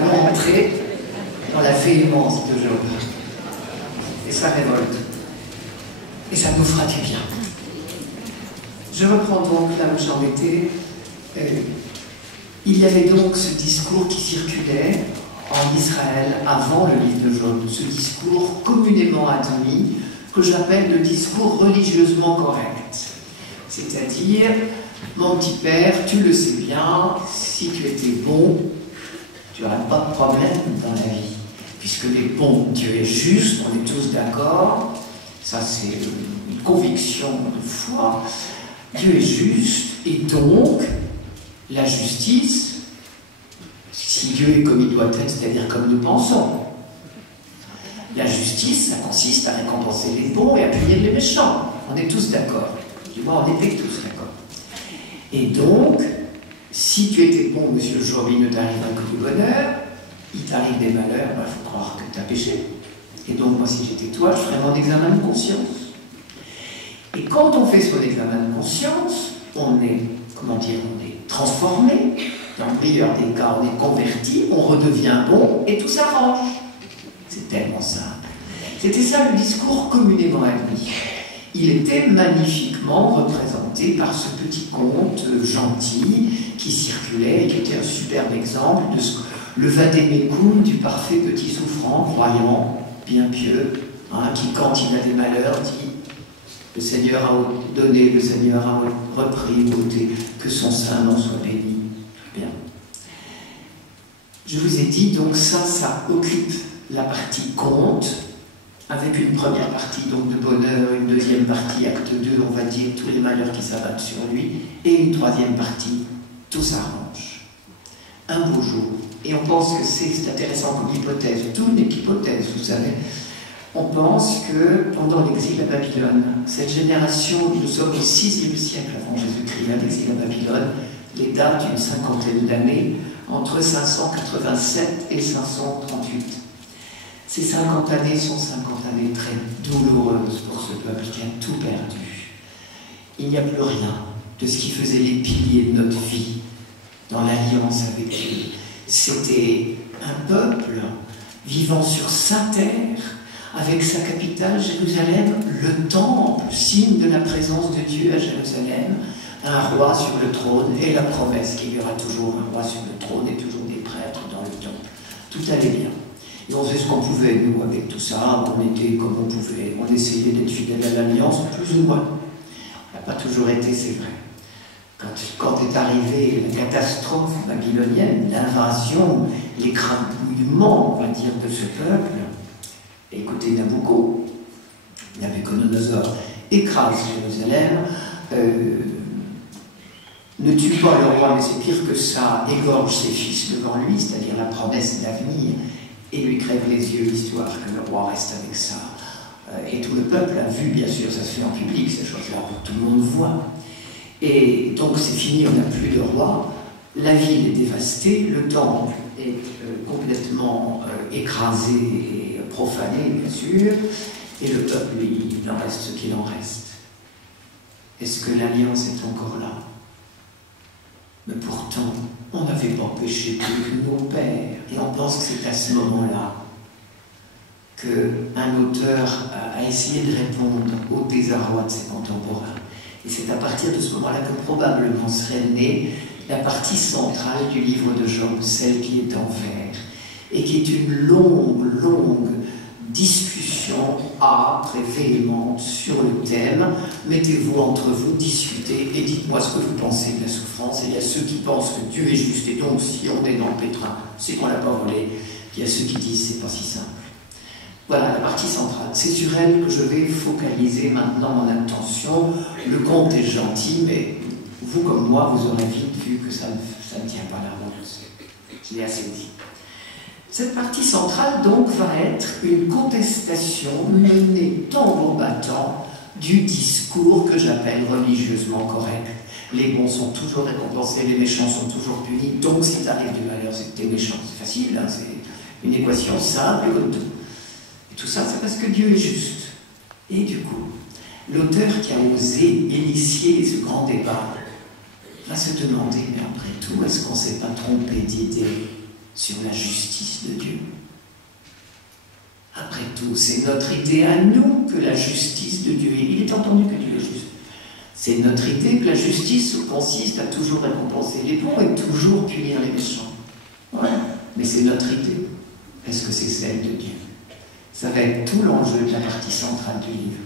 vraiment entrer dans la véhémence de Job. Et ça révolte. Et ça nous fera du bien. Je reprends donc là où j'en étais. Il y avait donc ce discours qui circulait en Israël avant le livre de Job, ce discours communément admis que j'appelle le discours religieusement correct. C'est-à-dire, mon petit père, tu le sais bien, si tu étais bon, tu n'aurais pas de problème dans la vie. Puisque les bons, Dieu est juste, on est tous d'accord, ça c'est une conviction de foi, Dieu est juste, et donc, la justice, si Dieu est comme il doit être, c'est-à-dire comme nous pensons, la justice, ça consiste à récompenser les bons et à punir les méchants. On est tous d'accord. Du moins, on était tous d'accord. Et donc, si tu étais bon, monsieur Job, il ne t'arrive que du bonheur, il t'arrive des malheurs, il faut croire que tu as péché. Et donc, moi, si j'étais toi, je ferais mon examen de conscience. Et quand on fait son examen de conscience, on est, comment dire, on est transformé. Dans le meilleur des cas, on est converti, on redevient bon, et tout s'arrange. C'est tellement simple. C'était ça le discours communément admis. Il était magnifiquement représenté par ce petit conte gentil qui circulait et qui était un superbe exemple de le vadémécum du parfait petit souffrant, croyant, bien pieux, hein, qui, quand il a des malheurs, dit « Le Seigneur a donné, le Seigneur a repris, ôté, que son sein en soit béni. » Bien. Je vous ai dit, donc ça occupe la partie conte, avec une première partie donc de bonheur, une deuxième partie, acte 2, on va dire, tous les malheurs qui s'abattent sur lui, et une troisième partie, tout s'arrange. Un beau jour, et on pense que c'est intéressant comme hypothèse, tout n'est qu'hypothèse, vous savez, on pense que pendant l'exil à Babylone, cette génération, nous sommes au 6e siècle avant Jésus-Christ, l'exil à Babylone, les dates d'une cinquantaine d'années, entre 587 et 538. Ces 50 années sont 50 années très douloureuses pour ce peuple qui a tout perdu. Il n'y a plus rien de ce qui faisait les piliers de notre vie dans l'alliance avec Dieu. C'était un peuple vivant sur sa terre, avec sa capitale Jérusalem, le temple, signe de la présence de Dieu à Jérusalem, un roi sur le trône et la promesse qu'il y aura toujours un roi sur le trône et toujours des prêtres dans le temple. Tout allait bien. Et on faisait ce qu'on pouvait, nous, avec tout ça, on était comme on pouvait, on essayait d'être fidèle à l'Alliance, plus ou moins. On n'a pas toujours été, c'est vrai. Quand est arrivée la catastrophe babylonienne, l'invasion, l'écrabouillement, on va dire, de ce peuple, écoutez Nabucco, Nabuchodonosor écrase Jérusalem, ne tue pas le roi, mais c'est pire que ça, égorge ses fils devant lui, c'est-à-dire la promesse d'avenir, et lui crève les yeux, histoire que le roi reste avec ça. Et tout le peuple a vu, bien sûr, ça se fait en public, ces choses-là, tout le monde voit. Et donc c'est fini, on n'a plus de roi, la ville est dévastée, le temple est complètement écrasé et profané, bien sûr, et le peuple, il en reste ce qu'il en reste. Est-ce que l'alliance est encore là? Mais pourtant, on n'avait pas péché plus que nos pères. Et on pense que c'est à ce moment-là qu'un auteur a essayé de répondre au désarroi de ses contemporains. Et c'est à partir de ce moment-là que probablement serait née la partie centrale du livre de Job, celle qui est en vers, et qui est une longue discussion âpre et véhémente sur le thème. Mettez-vous entre vous, discutez et dites-moi ce que vous pensez de la souffrance. Et il y a ceux qui pensent que Dieu est juste et donc si on est dans le pétrin, c'est qu'on l'a pas volé. Il y a ceux qui disent c'est pas si simple. Voilà la partie centrale. C'est sur elle que je vais focaliser maintenant mon attention. Le conte est gentil, mais vous comme moi, vous aurez vite vu que ça ne tient pas la route. Je l'ai assez dit. Cette partie centrale, donc, va être une contestation menée tambour battant du discours que j'appelle religieusement correct. Les bons sont toujours récompensés, les méchants sont toujours punis, donc si t'arrives du malheur, c'est que t'es méchant. C'est facile, hein, c'est une équation simple comme tout. Et tout ça, c'est parce que Dieu est juste. Et du coup, l'auteur qui a osé initier ce grand débat va se demander, mais après tout, est-ce qu'on ne s'est pas trompé d'idée? sur la justice de Dieu. Après tout, c'est notre idée à nous que la justice de Dieu est. Il est entendu que Dieu est juste. C'est notre idée que la justice consiste à toujours récompenser les bons et toujours punir les méchants. Ouais, mais c'est notre idée. Est-ce que c'est celle de Dieu? Ça va être tout l'enjeu de la partie centrale du livre.